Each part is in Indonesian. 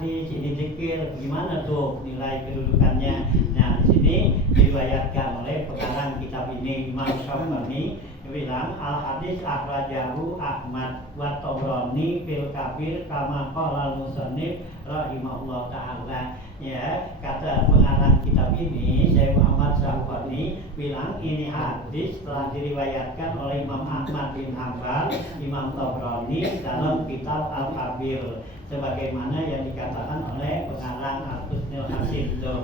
hadis, ini zikir, gimana tuh nilai kedudukannya? Nah, di sini diriwayatkan oleh pengarang kitab ini Imam Syafi'i bilang al hadis akhrajahu Ahmad wa Tabrani fil kabir kama qala al-musannif rahimahullah taala. Ya, kata pengarang kitab ini Syekh Muhammad Syafi'i bilang ini hadis telah diriwayatkan oleh Imam Ahmad bin Hanbal, Imam Tabrani dalam kitab Al-Kabir sebagaimana yang dikatakan oleh pengarang Al-Husnul Hasim itu.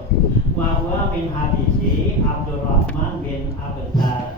Wa huwa min hadisi Abdurrahman bin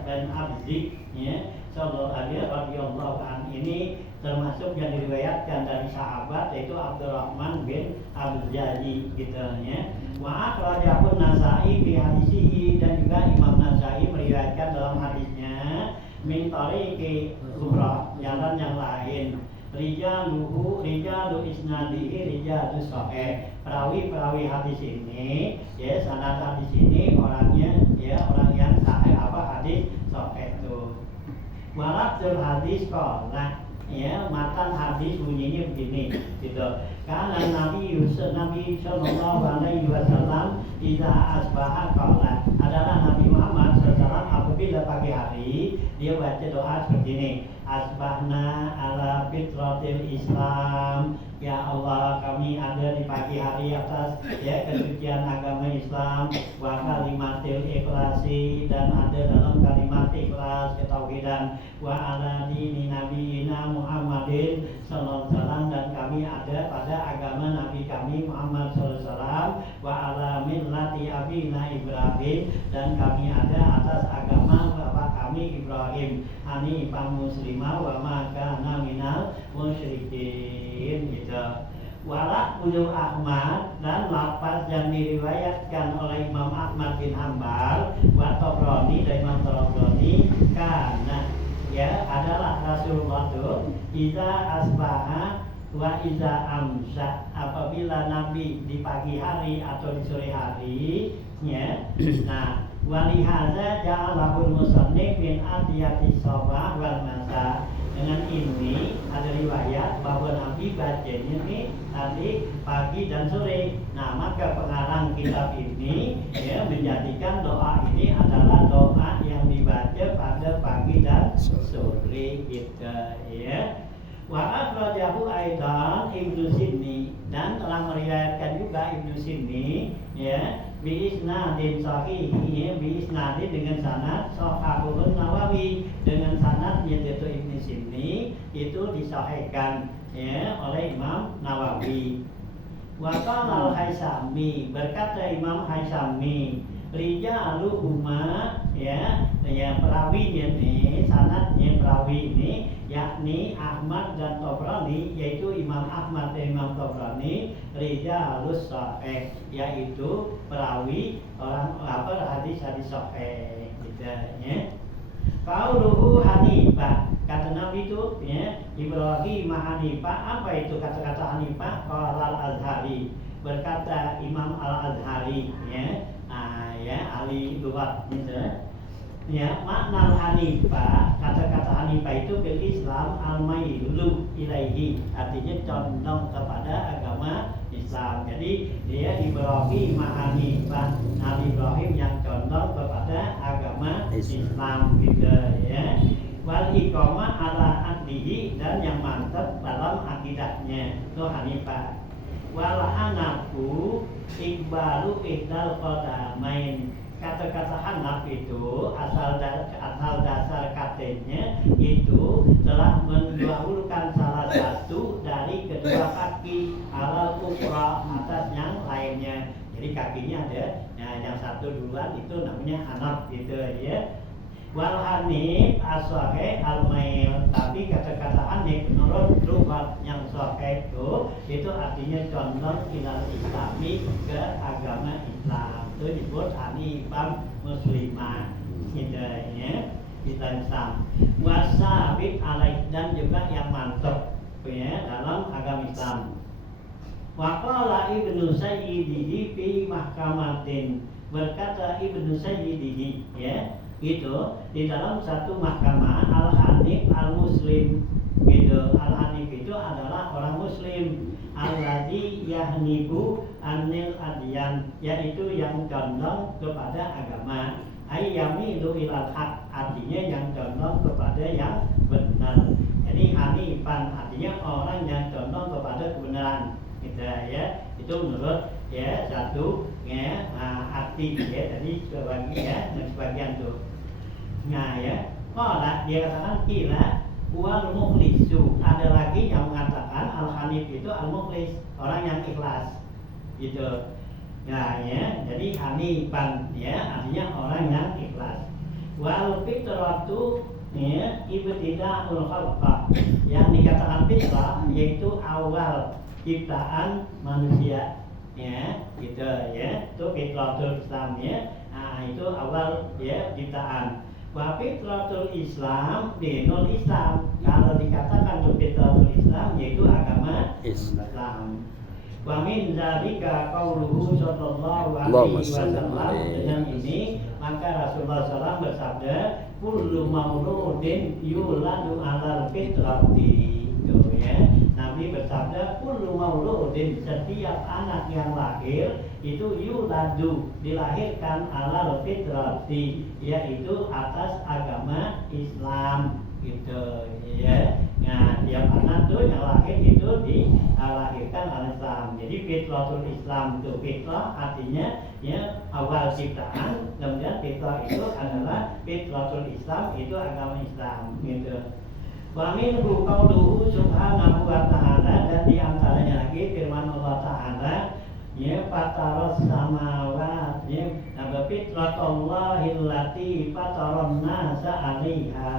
Abzik ya, sallallahu alaihi radhiyallahu anhu. Ini termasuk yang diriwayatkan dari sahabat yaitu Abdurrahman bin Abdzaji gitu ya. Wa akhrajahu Nasa'i fi hadisihi, dan juga Imam Nasa'i meriwayatkan dalam hadisnya min tariqi ukhra, jalan yang lain. Rijalu isnadihi rijadu sahih. Perawi hadis ini ya, sanad hadis ini orangnya ya orang yang sahih apa hadis sahih itu. Walafzul hadis qala ya, matan hadis bunyinya begini gitu. Karena Nabi sallallahu alaihi wasallam idza asbaha qala, adalah Nabi Muhammad sallallahu apabila pagi hari dia baca doa seperti ini. Asbahna ala fitratil Islam, ya Allah kami ada di pagi hari atas ya kesucian agama Islam, wa kalimatil ikhlasi, dan ada dalam kalimat ikhlas ketauhidan, wa ala dini nabiyina Muhammadin sallallahu alaihi wasallam, dan kami ada pada agama Nabi kami Muhammad sallallahu alaihi wasallam, wa ala millati abina Ibrahim, dan kami ada atas agama bapak kami Ibrahim, hanifan muslimah wa ma kana minal musyrikin gitu. Walak Ulu Ahmad, dan lafaz yang diriwayatkan oleh Imam Ahmad bin Hanbal wa Tabrani, dan Imam Tabrani karena ya adalah Rasulullah itu iza asbaha wa iza amsa, apabila Nabi di pagi hari atau di sore hari ya. Nah, walihaza ja'alahul musannif min atiyati sabah wal masa. Dengan ini ada riwayat bahwa Nabi bacanya ini tadi pagi dan sore. Nah, maka pengarang kitab ini ya menjadikan doa ini adalah doa yang dibaca pada pagi dan sore gitu ya. Wa akhrajahu aidan Ibnu Sinni, dan telah meriwayatkan juga Ibnu Sinni ya bi isnadin sahih ya, bi isnadin dengan sanad sahihun Nawawi, dengan sanadnya yaitu Ibnu Sinni itu disahihkan ya oleh Imam Nawawi. Wa qala al-Haisami, berkata Imam Haisami, rijaluhuma ya perawinya nih, sanadnya perawi ini yakni Ahmad dan Tabrani, yaitu Imam Ahmad dan Imam Tabrani rijalus sahih, yaitu perawi orang hadis sahih gitu ya. Qauluhu Hanifah, kata Nabi itu ya Ibrahim Hanifah. Apa itu kata-kata Hanifah? Qala al-Azhari, berkata Imam al-Azhari ya, ya ahli lughat gitu ya. Makna Hanifah, kata-kata Hanifah itu bil Islam al-mailu ilaihi, artinya condong kepada agama Islam. Jadi dia Ibrahim Hanifah, Nabi Ibrahim yang condong kepada agama Islam gitu ya. Wal iqamah ala aqdihi, dan yang mantap dalam akidahnya itu Hanifah. Wal hanafu iqbalu ihdal qadamain, kata-kata Hanaf itu asal dasar katanya itu telah mendahulukan salah satu dari kedua kaki alal ukhra, atas yang lainnya. Jadi kakinya ada, nah yang satu duluan itu namanya Hanaf gitu ya. Wal hanif as-sahih al-mail, tapi kata-kata hanif menurut lughat yang sahih itu artinya condong ilal islami, ke agama Islam. Itu disebut hanifan muslimah gitu ya, Islam. Wasabit alaih, dan juga yang mantap ya dalam agama Islam. Wa qala Ibnu Sayyidihi fi mahkamatin, berkata Ibnu Sayyidihi ya itu di dalam satu mahkamah al-hanif al-muslim gitu. Al-hanif itu adalah orang muslim. Alladzi yahnibu anil adyan, yaitu yang condong kepada agama. Ayyamilu ilal haq, artinya yang condong kepada yang benar. Jadi hanifan artinya orang yang condong kepada kebenaran. Gitu ya. Itu menurut ya satu ya arti ya. Jadi sebagian tuh. Nah ya. Kalau dia katakan kila wal mukhlisu, ada lagi yang mengatakan al-hanif itu al-mukhlis, orang yang ikhlas gitu. Nah ya, jadi hanifan ya artinya orang yang ikhlas. Wal fitratu ya ibtida'ul khalqah, yang dikatakan fitrah yaitu awal ciptaan manusia ya gitu ya. Itu fitratul Islam ya. Nah itu awal ya ciptaan. Wa fitratul Islam dinul Islam, kalau dikatakan itu fitratul Islam yaitu agama Islam. Wa min dzalika qauluhu sallallahu alaihi wasallam, dengan ini maka Rasulullah SAW bersabda kullu mauludin yuladu alal fitrati, itu ya. Nabi bersabda kullu mauludin, setiap anak yang lahir itu yuladu, dilahirkan alal fitrati, yaitu atas agama Islam gitu ya. Nah tiap anak tuh yang lahir itu dilahirkan oleh Islam. Jadi fitratul Islam itu fitrah artinya ya awal ciptaan, kemudian fitrah itu adalah fitratul Islam, itu agama Islam gitu. Wa minhu qauluhu subhanahu wa ta'ala, dan di antaranya lagi firman Allah Ta'ala ya fataras samawat ya fitratallahi allati fataran nasa 'alaiha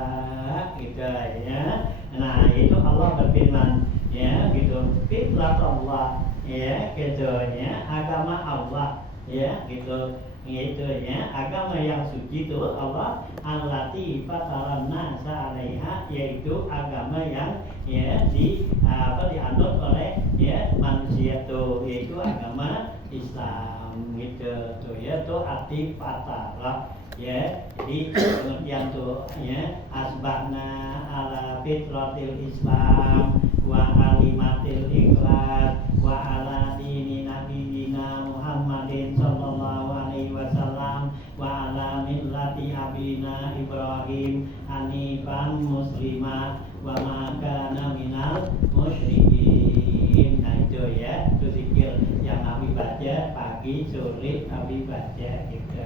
gitu ya. Nah itu Allah berfirman ya gitu, fitratullah ya gitu ya, agama Allah ya gitu ya, agama yang suci itu Allah allati fataran nasa 'alaiha, yaitu agama yang ya dianut oleh ya manusia tuh, yaitu agama Islam gitu tuh ya. Tuh arti fatara ya. Jadi kemudian tuh ya asbahna ala fitratil Islam wa alimatil ikhlas wa ala dini nabiyina Muhammadin sallallahu alaihi wasallam wa ala millati abina Ibrahim hanifan muslima wa ma kana minal musyrikin. Nah itu ya, itu zikir yang Nabi baca pagi sore, Nabi baca gitu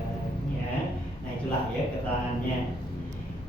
ya. Nah itulah ya keterangannya.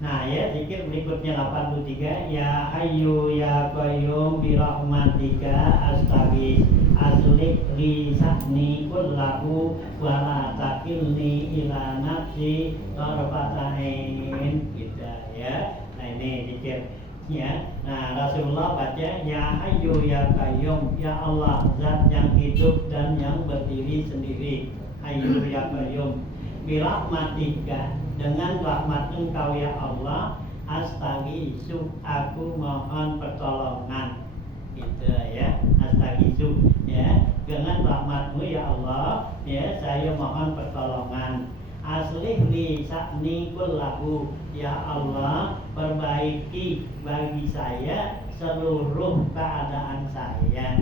Nah ya zikir berikutnya 83, ya hayyu ya qayyum bi rahmatika astaghits aslih li sa'ni kullahu wa la takilni ila nafsi tarfata ain gitu ya. Nah ini zikir ya. Nah Rasulullah baca ya hayyu ya qayyum, ya Allah zat yang hidup dan yang berdiri sendiri, hayyu ya qayyum bi rahmatika, dengan rahmat Engkau ya Allah, astaghiitsu, aku mohon pertolongan gitu ya. Astaghiitsu ya, dengan rahmat-Mu ya Allah ya saya mohon pertolongan. Aslih li sa'ni kullahu, ya Allah perbaiki bagi saya seluruh keadaan saya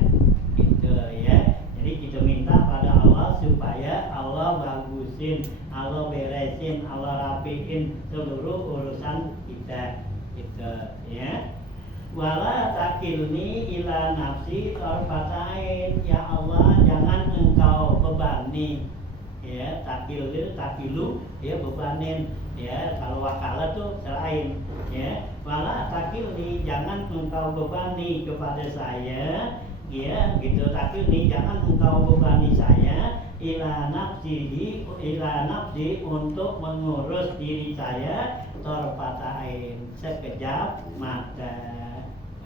gitu ya. Jadi kita minta pada Allah supaya Allah bagusin, Allah beresin, Allah rapiin seluruh urusan kita gitu ya. Wala takilni ila nafsi tarfatain, ya Allah jangan Engkau bebani ya, takilu ya bebanin ya, kalau wakalah tuh selain ya. Wala takilni, jangan Engkau bebani kepada saya ya gitu, tapi ini jangan Engkau bebani saya ila nafsi untuk mengurus diri saya tarfatain, sekejap mata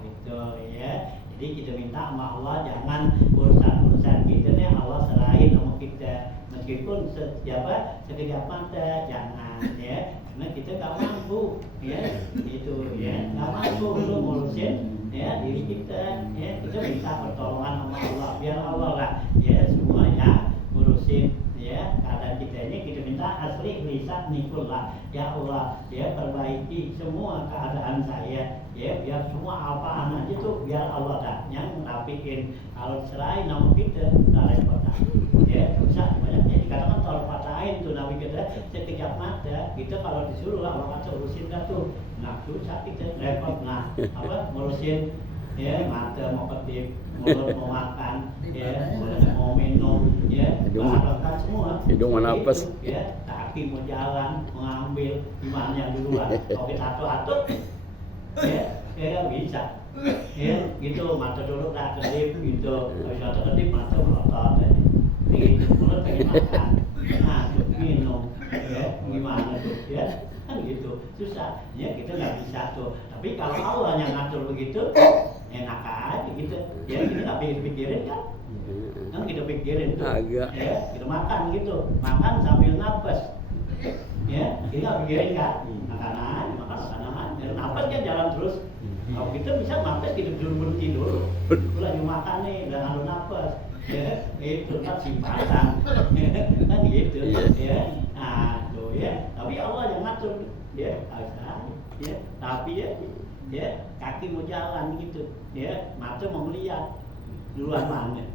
itu ya. Jadi kita minta sama Allah jangan urusan kita nih Allah serahin sama kita, meskipun sekejap mata jangan ya, karena kita gak mampu ya itu ya, gak mampu untuk ngurusin ya diri kita ya. Kita minta pertolongan sama Allah, biar Allah lah ya semuanya ngurusin ya keadaan kita ini. Kita minta asli bisa nikullah, ya Allah, ya perbaiki semua keadaan saya, ya biar semua apa aja tuh biar Allah dah yang rapiin. Kalau cerai nama kita udah repot, ya susah banyak. Jadi dikatakan kalau patahin tuh nabi kita sekejap mata, kita kalau disuruh Allah kata urusin dah tuh, nah susah kita repot, nah apa ngurusin ya mata mau ketip, mulut mau makan, ya mulut mau minum, ya bahkan semua hidung mau napas, ya kaki mau jalan, mengambil gimana duluan, kalau kita atur-atur, ya bisa, ya gitu mata dulu dah kedip gitu, kalau sudah kedip mata melotot, gitu mulut pengen makan, nah minum, ya gimana tuh, ya kan gitu susah, ya kita nggak bisa tuh, tapi kalau Allah yang ngatur begitu enak aja gitu, ya kita nggak pikirin kan kita pikirin tuh, ya kita makan gitu, makan sambil napas, ya kita nggak pikirin kan, makan aja, napas kan jalan terus, kalau kita bisa napas kita berhenti dulu, lagi makan nih dan lalu napas, ya itu kan simpanan, kan gitu, ya, nah tuh ya, tapi Allah yang ngatur, ya ya, tapi ya kaki mau jalan gitu, ya mata mau melihat duluan mana,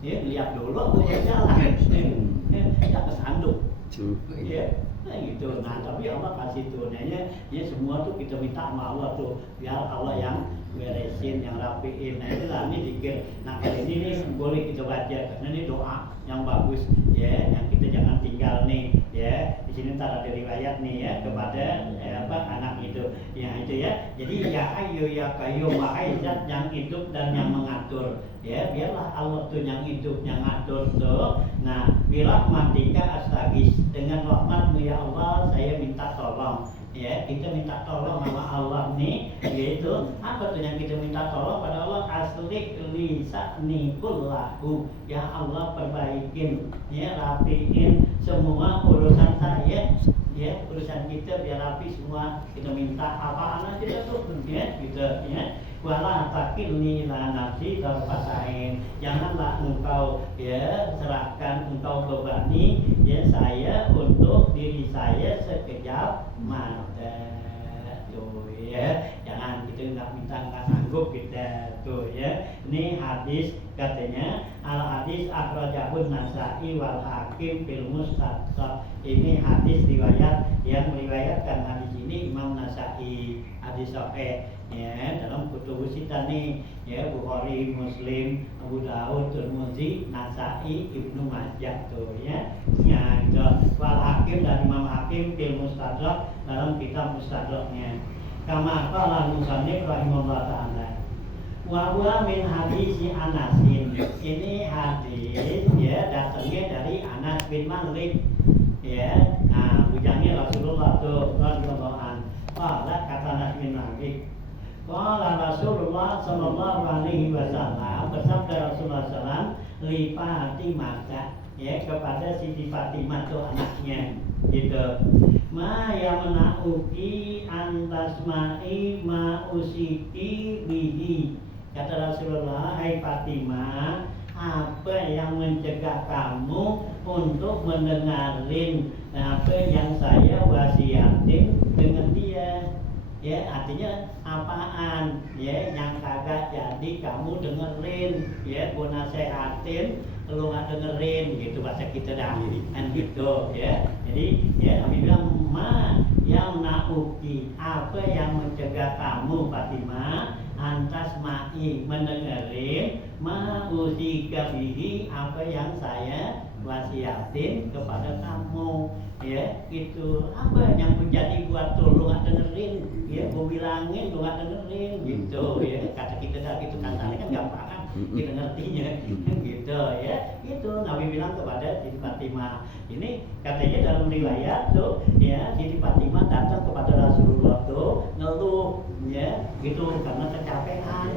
ya lihat dulu aku mau jalan, ya kesandung, ya nah gitu. Nah tapi Allah kasih tuh, ya semua tuh kita minta sama Allah tuh, biar Allah yang beresin, yang rapiin. Nah itulah ini dikir. Nah kali ini nih boleh kita baca karena ini doa yang bagus, ya yang kita jangan tinggal nih, ya di sini ntar ada riwayat nih ya kepada anak itu, ya itu ya. Jadi ya Hayyu ya Qayyum, wahai Zat yang hidup dan yang mengatur, ya biarlah Allah tuh yang hidup, yang ngatur tuh. Nah birahmatika astaghis, dengan rahmatmu ya Allah saya minta tolong. Ya, kita minta tolong sama Allah nih, yaitu apa tuh yang kita minta tolong pada Allah? Aslih lisani kullahu, ya Allah perbaikin, ya rapiin semua urusan saya, ya urusan kita biar rapi semua. Kita minta apa aja tuh, ya gitu, ya. Wala takilni ila nafsi tarfatain, janganlah engkau ya serahkan, engkau bebani ya saya untuk diri saya sekejap mata tuh ya, jangan kita nggak sanggup kita tuh ya. Ini hadis katanya al hadis akhrajahun Nasa'i wal Hakim fil Mustadrak. Ini hadis riwayat yang meriwayatkan hadis ini Imam Nasa'i, hadis sahih ya dalam kutubus sita nih ya, Bukhari, Muslim, Abu Daud, Tirmidzi, Nasa'i, Ibnu Majah tuh ya. Ya itu wal Hakim dan Imam Hakim fil Mustadrak, dalam kitab Mustadraknya. Kama qala musannif rahimahullah ta'ala. Wa huwa min hadisi Anasin. Ini hadis ya datangnya dari Anas bin Malik. Ya, nah bujangnya Rasulullah tuh radhiyallahu anhu. Kata Anas bin Malik, qala Rasulullah sallallahu alaihi wasallam, bersabda Rasulullah sallam li Fatimah, ya kepada Siti Fatimah tuh anaknya gitu. Ma yamna'uki antasma'i ma usiki bihi, kata Rasulullah, hai Fatimah, apa yang mencegah kamu untuk mendengarin apa yang saya wasiatin dengan dia? Ya artinya apaan? Ya yang kagak jadi kamu dengerin, ya gua nasehatin lu nggak dengerin, gitu bahasa kita dah kan gitu ya. Jadi ya Nabi bilang ma yang nauki, apa yang mencegah kamu Fatimah antas ma'i mendengerin ma usika bihi, apa yang saya wasiatin kepada kamu, ya itu apa yang menjadi buat tuh lu nggak dengerin, ya gua bilangin lu nggak dengerin gitu ya. Kata kita dah gitu kasarnya kan gampang kan kita ngertinya gitu ya. Itu Nabi bilang kepada Siti Fatimah. Ini katanya dalam riwayat tuh ya, Siti Fatimah datang kepada Rasulullah tuh ngeluh ya gitu karena kecapean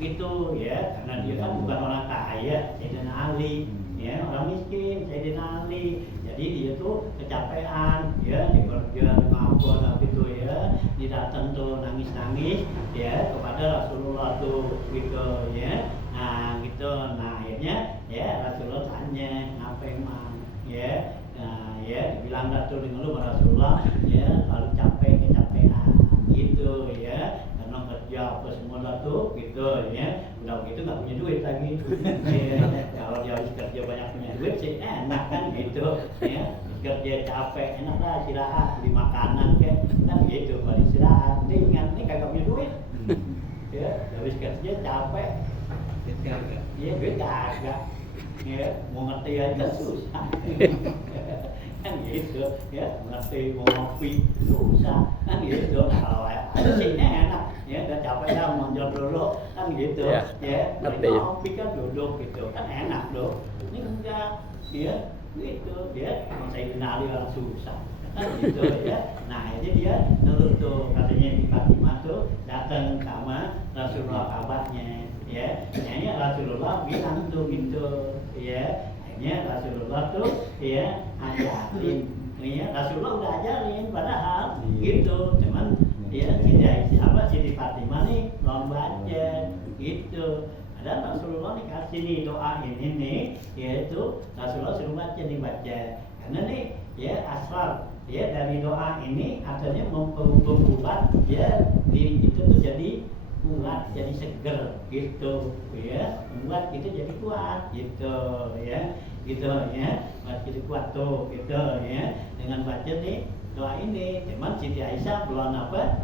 gitu ya, karena dia kan bukan orang kaya, Sayyidina Ali ya, orang miskin Sayyidina Ali. Jadi dia tuh kecapean ya, dikerja ngapa gitu ya, didatang tuh nangis-nangis ya kepada Rasulullah tuh gitu ya. Nah gitu, nah akhirnya ya Rasulullah tanya ngapa emang ya, nah ya dibilang Datuk dengan lu Rasulullah ya lalu kecapean gitu ya karena kerja apa semua Datuk gitu ya udah gitu nggak punya duit lagi ya, kalau dia harus kerja banyak punya duit sih enak kan gitu ya kerja capek enak lah istirahat beli makanan kan gitu kalau istirahat dia ingat nih kagak punya duit ya habis kerja capek iya duit kagak ya mau ngerti aja susah kan gitu ya ngerti mau ngopi susah kan gitu kalau ada sih enak ya udah capek dah monjol dulu kan gitu ya ngopi kan duduk gitu kan enak loh ini enggak ya gitu dia mau saya kenali orang susah kan gitu ya nah ini dia nurut tuh katanya di Fatimah tuh datang sama Rasulullah kabarnya ya akhirnya Rasulullah bilang tuh gitu ya akhirnya Rasulullah tuh ya ajarin ya Rasulullah udah ajarin padahal gitu cuman ya Siti Fatimah nih belum baca gitu dan Rasulullah nih kasih nih doa ini nih yaitu Rasulullah suruh dibaca karena nih ya asal ya dari doa ini artinya membuat ya diri kita tuh jadi kuat jadi seger gitu ya membuat kita jadi kuat gitu ya buat kita kuat tuh gitu ya dengan baca nih doa ini cuman Siti Aisyah belum apa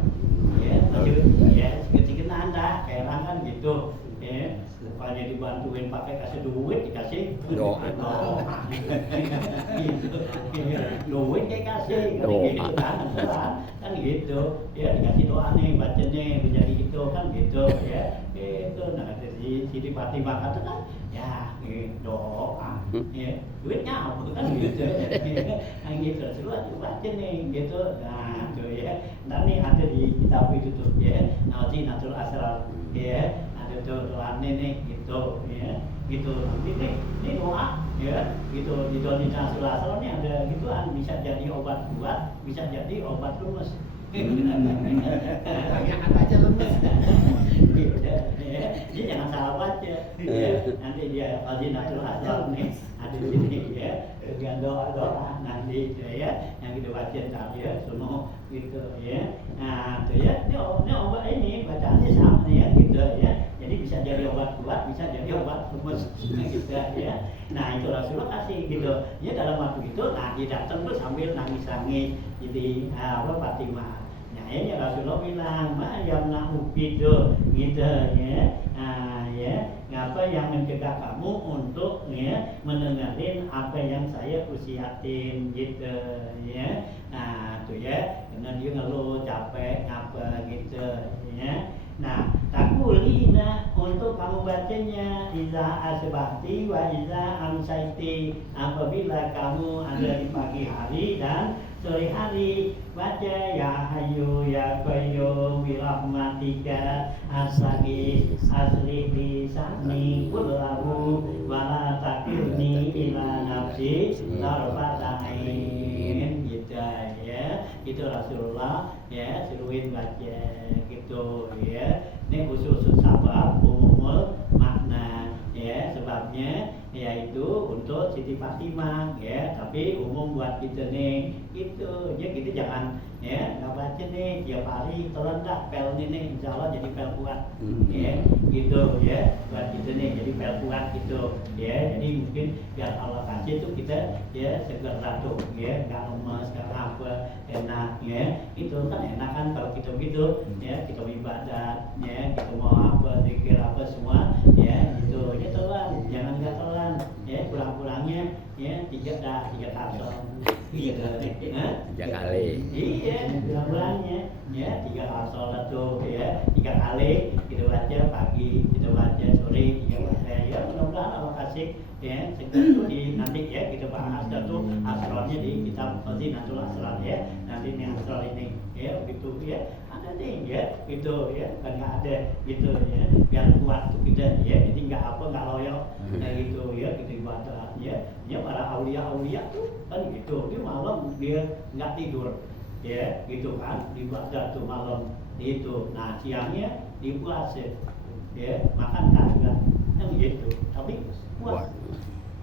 ya masih ya sedikit anda kayak orang kan gitu ya bukannya dibantuin pakai kasih duit dikasih doa duit kayak kasih gitu kan gitu ya dikasih doa nih bacanya menjadi gitu kan gitu ya itu nah si Siti Fatimah kata kan ya doa ya duitnya apa kan gitu ya gitu selalu baca nih gitu nah tuh ya dan nih ada di kitab itu tuh ya Natul Asrar ya itu doa nih gitu ya gitu nanti ini doa ya gitu di Natul Asrar ini ada gituan bisa jadi obat kuat bisa jadi obat lemes tanyakan aja lemes jadi jangan salah baca ya. Nanti dia Natul Asrar nih ada di sini ya dengan doa nanti ya yang kita baca tadi ya semua gitu ya nah itu ya ini obat ini bacaannya sama ya gitu ya jadi bisa jadi obat kuat bisa jadi obat lemes gitu ya nah itu Rasulullah kasih gitu ya dalam waktu itu nah dia datang tuh sambil nangis-nangis jadi Fatimah nah ini Rasulullah bilang yamna ubido gitu ya nah ya ngapa yang mencegah kamu untuk ya mendengarin apa yang saya usiatin gitu ya nah tuh ya karena dia ngeluh capek ngapa gitu ya nah takulina untuk kamu bacanya iza asbahti wa iza amsaiti apabila kamu ada di pagi hari dan sore hari baca ya hayyu ya qayyum bi rahmatika asli li sa'ni kullahu wa la takilni ila nafsi tarfata ain gitu ya itu Rasulullah ya suruhin baca gitu ya ini khusus sabab umumul makna ya sebabnya yaitu untuk Siti Fatimah ya tapi umum buat kita nih gitu ya kita jangan ya nggak baca nih tiap hari telan dah pel nih insya Allah jadi pel kuat ya gitu ya buat kita nih jadi pel kuat gitu ya jadi mungkin biar Allah kasih tuh kita ya seger ratu ya nggak lemas nggak apa enak ya itu kan enak kan kalau kita gitu ya kita ibadah ya kita mau apa zikir apa semua ya gitu ya telan jangan nggak telan ya kurang-kurangnya ya tiga kapsul tiga kali iya kurang-kurangnya ya 3 kapsul itu ya 3 kali kita baca pagi kita baca sore 3 baca ya mudah-mudahan Allah kasih ya segitu di nanti ya kita bahas tuh asrarnya di kitab Natul Asrar ya nanti ini asrar ini ya begitu ya ada nih ya gitu ya kan nggak ada gitu ya biar kuat tuh kita ya jadi nggak loyo kayak gitu ya kita ibadah ya para aulia tuh kan gitu dia malam dia nggak tidur ya gitu kan ibadah tuh malam itu nah siangnya dipuasa ya makan kagak kan gitu tapi kuat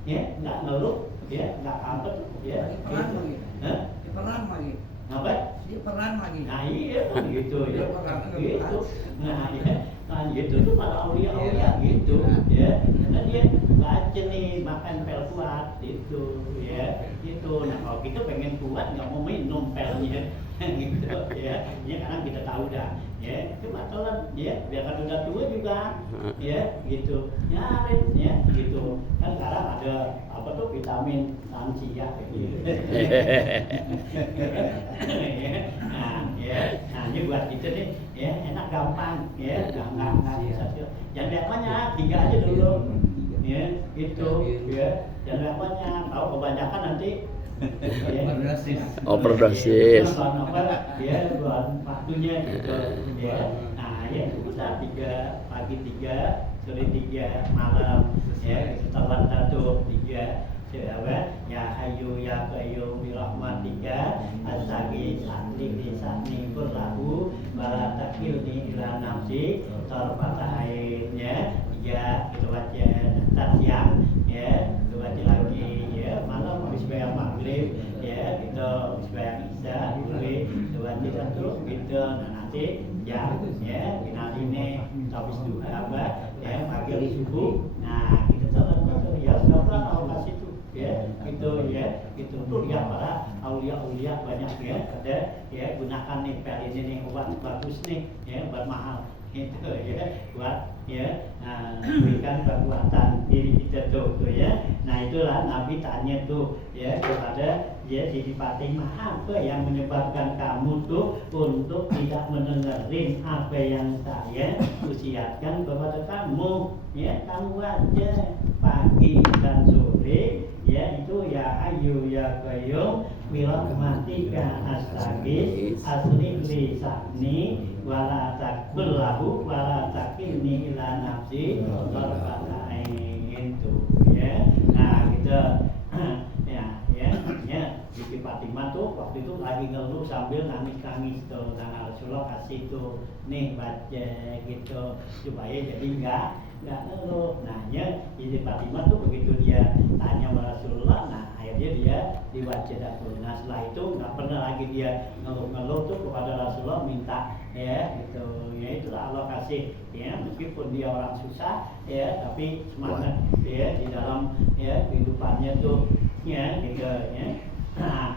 ya nggak ngeluh, ya nggak apa tuh, ya. Peran Gitu. lagi. Hah? Peran lagi. Apa? Dia peran lagi. Nah iya kan gitu ya, Peran, gitu. Nah ya, nah gitu tuh para aulia gitu, ya. Karena dia baca nih makan pel kuat, gitu, ya, gitu. Nah kalau kita pengen kuat nggak mau minum pelnya, gitu, ya. Ya karena kita tahu dah, ya. Cuma telan, ya. Biar kan udah tua juga, ya, gitu. Ya, gitu. Kan sekarang ada apa tuh vitamin lansia, gitu. Nah ini buat kita nih, ya enak gampang, ya nggak susah sih. Jangan lihat banyak, 3 aja dulu, ya gitu, ya jangan lihat banyak. Kalau kebanyakan nanti, Overdosis. Ya buat waktunya gitu, ya. Nah ya udah 3 pagi 3, sore 3, malam, ya setelah 1, 3. Ya hayu ya qayyum bi rahmatika astaghi sa'li sa'ni kullahu wala takilni ila nafsi tarfata ain, ya 3 kita baca ntar siang, ya kita baca lagi, ya malam habis bayar maghrib, ya kita habis bayar isya dulu kita baca satu gitu. Nah nanti jam, ya final ini habis duha apa, ya maghrib subuh. Nah kita sholat masuk, ya sholat Allah kasih tuh, ya gitu, ya gitu tuh lihat para aulia banyak, ya ada, ya gunakan nih pel ini nih, obat bagus nih, ya obat mahal itu, ya buat, ya berikan kekuatan diri kita tuh, ya. Nah itulah Nabi tanya tuh, ya kepada, ya Siti Fatimah, apa yang menyebabkan kamu tuh untuk tidak mendengarin apa yang saya usiatkan kepada kamu, ya kamu aja pagi dan sore, ya itu ya ayu ya qayyum bila matika astagis asli lisani wala takbullahu wala takilni ila nafsi warfa'ain itu, ya. Nah gitu. ya Siti Fatimah tuh waktu itu lagi ngeluh sambil nangis tuh. Nah Rasulullah kasih tuh nih baca gitu supaya jadi nggak ngeluh. Nah Siti Fatimah tuh begitu dia tanya sama Rasulullah, nah akhirnya dia dibaca dapur. Nah setelah itu nggak pernah lagi dia ngeluh tuh kepada Rasulullah minta, ya gitu. Ya itulah Allah kasih, ya meskipun dia orang susah, ya tapi semangat, ya di dalam, ya kehidupannya tuh, ya gitu, ya. Nah